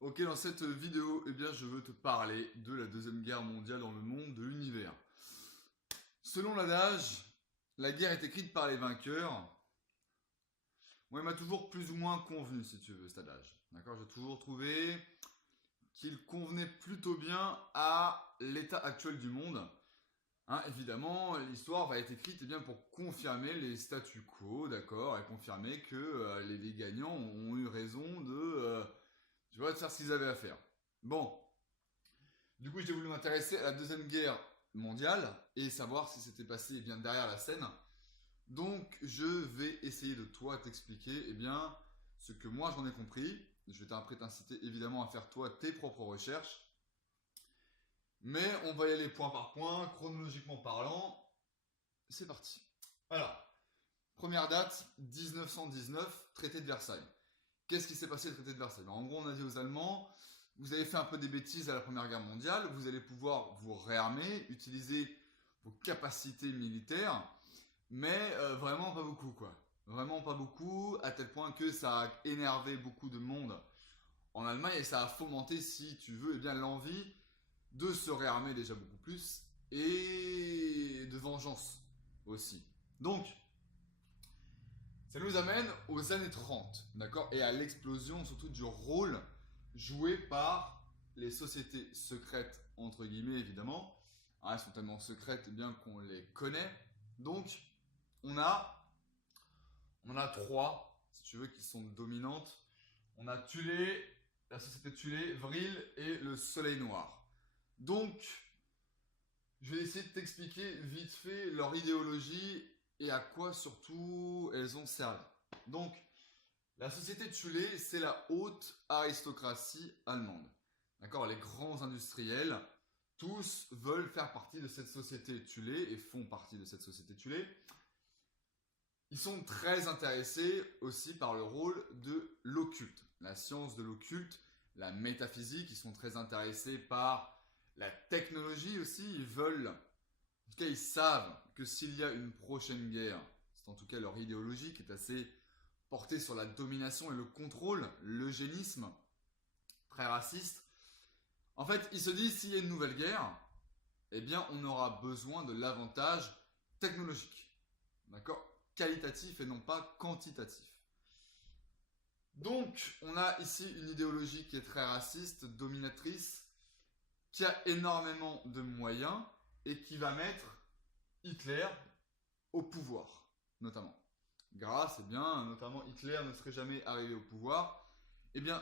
Ok, dans cette vidéo, eh bien, je veux te parler de la Deuxième Guerre mondiale dans le monde de l'univers. Selon l'adage, la guerre est écrite par les vainqueurs. Moi, il m'a toujours plus ou moins convenu, si tu veux, cet adage. D'accord. J'ai toujours trouvé qu'il convenait plutôt bien à l'état actuel du monde. Hein, évidemment, l'histoire va être écrite bien, pour confirmer les statu quo, d'accord, et confirmer que les gagnants ont eu raison de faire ce qu'ils avaient à faire. Bon, du coup, j'ai voulu m'intéresser à la Deuxième Guerre mondiale et savoir ce qui s'était passé bien, derrière la scène. Donc, je vais essayer de toi t'expliquer ce que moi j'en ai compris. Je vais après t'inciter évidemment à faire toi tes propres recherches. Mais on va y aller point par point, chronologiquement parlant. C'est parti. Alors, première date, 1919, traité de Versailles. Qu'est-ce qui s'est passé au traité de Versailles? En gros, on a dit aux Allemands, vous avez fait un peu des bêtises à la Première Guerre mondiale, vous allez pouvoir vous réarmer, utiliser vos capacités militaires, mais vraiment pas beaucoup, quoi. Vraiment pas beaucoup, à tel point que ça a énervé beaucoup de monde en Allemagne et ça a fomenté, si tu veux, l'envie de se réarmer déjà beaucoup plus et de vengeance aussi. Donc, ça nous amène aux années 30, d'accord, et à l'explosion surtout du rôle joué par les sociétés secrètes, entre guillemets évidemment. Ah, elles sont tellement secrètes bien qu'on les connaît. Donc, on a, on en a trois, si tu veux, qui sont dominantes. On a Thulé, la société Thulé, Vril et le Soleil Noir. Donc, je vais essayer de t'expliquer vite fait leur idéologie et à quoi surtout elles ont servi. Donc, la société Thulé, c'est la haute aristocratie allemande. D'accord. Les grands industriels, tous veulent faire partie de cette société Thulé et font partie de cette société Thulé. Ils sont très intéressés aussi par le rôle de l'occulte, la science de l'occulte, la métaphysique. Ils sont très intéressés par la technologie aussi. Ils veulent, en tout cas, ils savent que s'il y a une prochaine guerre, c'est en tout cas leur idéologie qui est assez portée sur la domination et le contrôle, l'eugénisme, très raciste. En fait, ils se disent, s'il y a une nouvelle guerre, eh bien, on aura besoin de l'avantage technologique. D'accord? Qualitatif et non pas quantitatif. Donc, on a ici une idéologie qui est très raciste, dominatrice, qui a énormément de moyens et qui va mettre Hitler au pouvoir, notamment. Grâce, notamment Hitler ne serait jamais arrivé au pouvoir,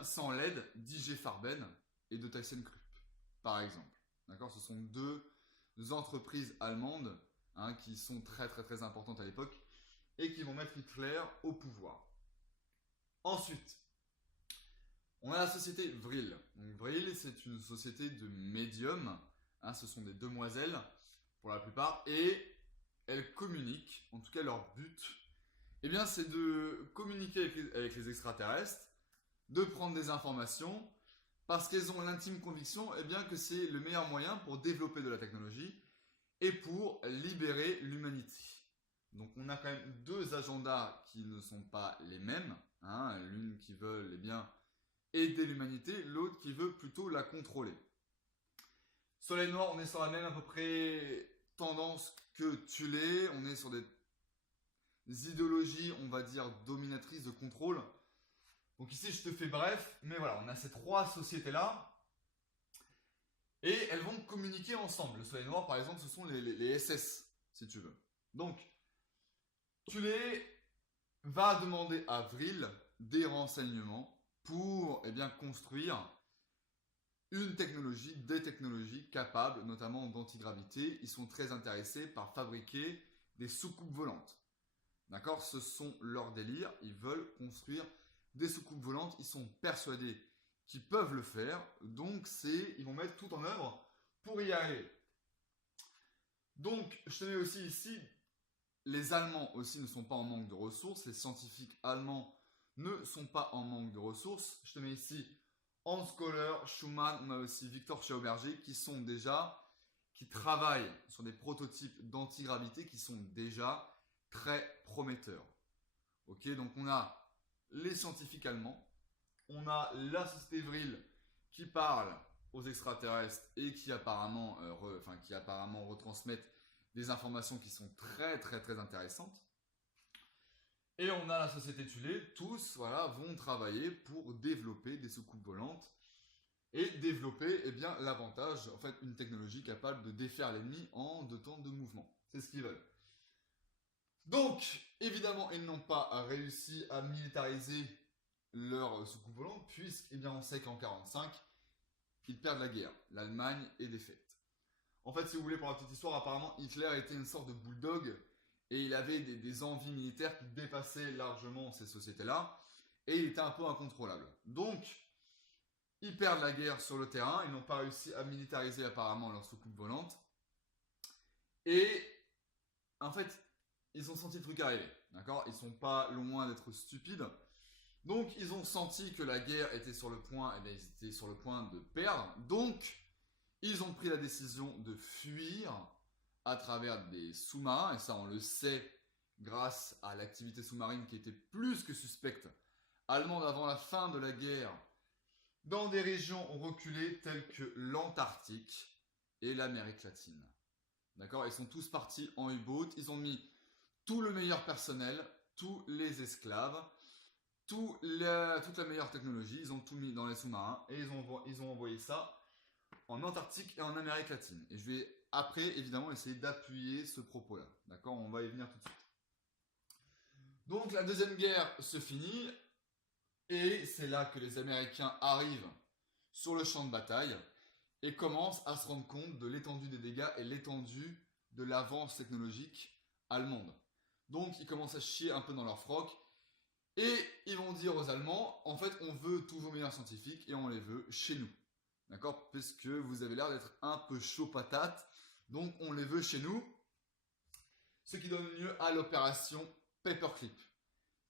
sans l'aide d'I.G. Farben et de ThyssenKrupp, par exemple. D'accord. Ce sont deux entreprises allemandes qui sont très très très importantes à l'époque et qui vont mettre Hitler au pouvoir. Ensuite, on a la société Vril. Donc, Vril, c'est une société de médiums. Ce sont des demoiselles, pour la plupart, et elles communiquent, en tout cas leur but, c'est de communiquer avec les extraterrestres, de prendre des informations, parce qu'elles ont l'intime conviction que c'est le meilleur moyen pour développer de la technologie et pour libérer l'humanité. Donc on a quand même deux agendas qui ne sont pas les mêmes. L'une qui veut aider l'humanité, l'autre qui veut plutôt la contrôler. Soleil Noir, on est sur la même à peu près tendance que Thulé. On est sur des idéologies, on va dire, dominatrices de contrôle. Donc ici, je te fais bref, mais voilà, on a ces trois sociétés-là. Et elles vont communiquer ensemble. Le Soleil Noir, par exemple, ce sont les SS, si tu veux. Donc, Thulé va demander à Vril des renseignements pour construire une technologie, des technologies capables notamment d'antigravité. Ils sont très intéressés par fabriquer des soucoupes volantes. D'accord. Ce sont leurs délires. Ils veulent construire des soucoupes volantes. Ils sont persuadés qu'ils peuvent le faire. Donc, ils vont mettre tout en œuvre pour y arriver. Donc, je te mets aussi ici, les Allemands aussi ne sont pas en manque de ressources. Les scientifiques allemands ne sont pas en manque de ressources. Je te mets ici Hans Kohler, Schumann, on a aussi Victor Schauberger qui travaillent sur des prototypes d'antigravité qui sont déjà très prometteurs. Ok, donc on a les scientifiques allemands, on a la société Vril qui parlent aux extraterrestres et qui apparemment, retransmettent des informations qui sont très très très intéressantes. Et on a la société Tulé, tous voilà, vont travailler pour développer des soucoupes volantes et développer l'avantage, en fait, une technologie capable de défaire l'ennemi en 2 temps de mouvement. C'est ce qu'ils veulent. Donc, évidemment, ils n'ont pas réussi à militariser leur soucoupe volante, puisqu'on sait qu'en 1945, ils perdent la guerre. L'Allemagne est défaite. En fait, si vous voulez, pour la petite histoire, apparemment, Hitler était une sorte de bulldog, et il avait des envies militaires qui dépassaient largement ces sociétés-là, et il était un peu incontrôlable. Donc, ils perdent la guerre sur le terrain, ils n'ont pas réussi à militariser apparemment leur soucoupe volante, et en fait, ils ont senti le truc arriver, d'accord? Ils sont pas loin d'être stupides, donc ils ont senti que la guerre était sur le point, ils étaient sur le point de perdre, donc ils ont pris la décision de fuir à travers des sous-marins, et ça on le sait grâce à l'activité sous-marine qui était plus que suspecte allemande avant la fin de la guerre, dans des régions reculées telles que l'Antarctique et l'Amérique latine. D'accord? Ils sont tous partis en U-boat, ils ont mis tout le meilleur personnel, tous les esclaves, toute la meilleure technologie, ils ont tout mis dans les sous-marins et ils ont envoyé ça en Antarctique et en Amérique latine. Et je vais après, évidemment, essayer d'appuyer ce propos-là. D'accord? On va y venir tout de suite. Donc la Deuxième Guerre se finit et c'est là que les Américains arrivent sur le champ de bataille et commencent à se rendre compte de l'étendue des dégâts et l'étendue de l'avance technologique allemande. Donc ils commencent à chier un peu dans leur froc et ils vont dire aux Allemands, en fait on veut tous vos meilleurs scientifiques et on les veut chez nous. D'accord? Parce que vous avez l'air d'être un peu chaud patate, donc on les veut chez nous. Ce qui donne lieu à l'opération Paperclip.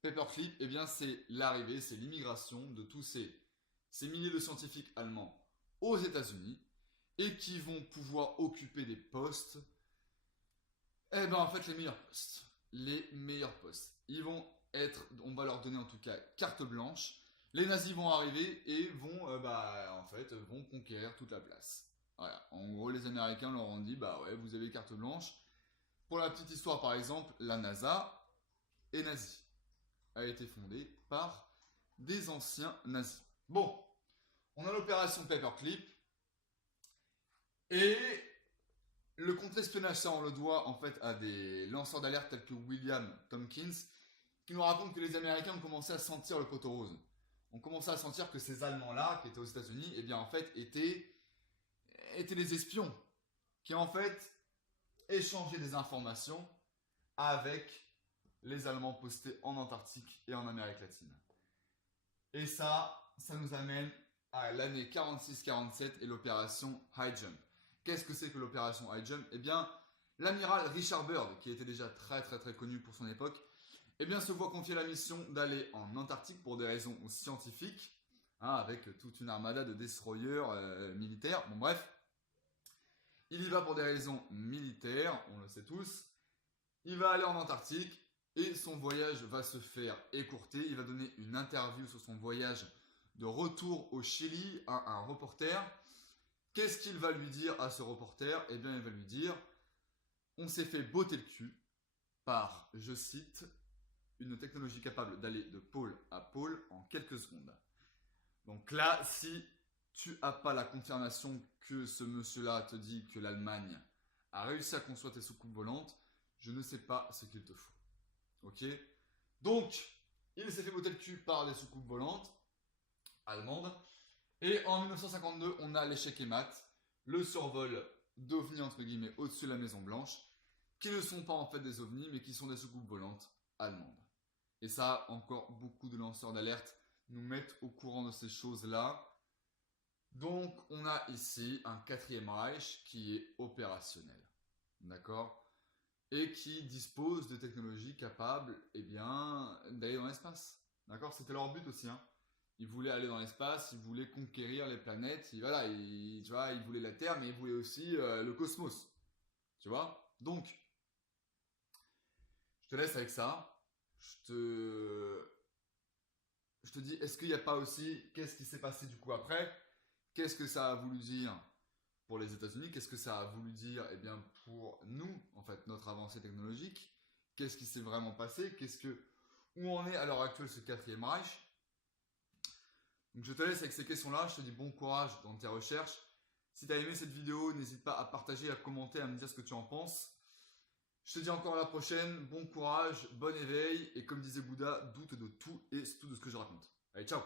Paperclip, eh bien c'est l'arrivée, c'est l'immigration de tous ces milliers de scientifiques allemands aux États-Unis et qui vont pouvoir occuper des postes, eh ben en fait les meilleurs postes. Les meilleurs postes. On va leur donner en tout cas carte blanche. Les nazis vont arriver et vont conquérir toute la place. Voilà. En gros, les Américains leur ont dit, bah ouais, vous avez carte blanche. Pour la petite histoire, par exemple, la NASA est nazie. A été fondée par des anciens nazis. Bon, on a l'opération Paperclip et le contre-espionnage, ça on le doit en fait à des lanceurs d'alerte tels que William Tompkins qui nous racontent que les Américains ont commencé à sentir le poteau rose. On commençait à sentir que ces Allemands-là, qui étaient aux États-Unis, eh bien en fait étaient des espions qui en fait échangeaient des informations avec les Allemands postés en Antarctique et en Amérique latine. Et ça nous amène à l'année 46-47 et l'opération High Jump. Qu'est-ce que c'est que l'opération High Jump? Eh bien, l'amiral Richard Byrd, qui était déjà très très très connu pour son époque, eh bien, se voit confier la mission d'aller en Antarctique pour des raisons scientifiques, avec toute une armada de destroyers militaires. Bon bref, il y va pour des raisons militaires, on le sait tous. Il va aller en Antarctique et son voyage va se faire écourter. Il va donner une interview sur son voyage de retour au Chili à un reporter. Qu'est-ce qu'il va lui dire à ce reporter? Eh bien, il va lui dire « On s'est fait botter le cul par, je cite, une technologie capable d'aller de pôle à pôle en quelques secondes. » Donc là, si tu n'as pas la confirmation que ce monsieur-là te dit que l'Allemagne a réussi à construire tes soucoupes volantes, je ne sais pas ce qu'il te faut. Ok? Donc, il s'est fait botter le cul par les soucoupes volantes allemandes. Et en 1952, on a l'échec et mat, le survol d'ovnis entre guillemets au-dessus de la Maison Blanche, qui ne sont pas en fait des ovnis, mais qui sont des soucoupes volantes allemandes. Et ça, encore beaucoup de lanceurs d'alerte nous mettent au courant de ces choses-là. Donc, on a ici un 4e Reich qui est opérationnel. D'accord? Et qui dispose de technologies capables, eh bien, d'aller dans l'espace. D'accord? C'était leur but aussi, hein. Ils voulaient aller dans l'espace, ils voulaient conquérir les planètes, tu vois, ils voulaient la Terre, mais ils voulaient aussi le cosmos. Tu vois? Donc, je te laisse avec ça. Je te dis, est-ce qu'il n'y a pas aussi, qu'est-ce qui s'est passé du coup après? Qu'est-ce que ça a voulu dire pour les États-Unis? Qu'est-ce que ça a voulu dire pour nous, en fait, notre avancée technologique? Qu'est-ce qui s'est vraiment passé? Où en est à l'heure actuelle ce quatrième Reich? Donc je te laisse avec ces questions-là, je te dis bon courage dans tes recherches. Si tu as aimé cette vidéo, n'hésite pas à partager, à commenter, à me dire ce que tu en penses. Je te dis encore à la prochaine, bon courage, bon éveil, et comme disait Bouddha, doute de tout et surtout de ce que je raconte. Allez, ciao!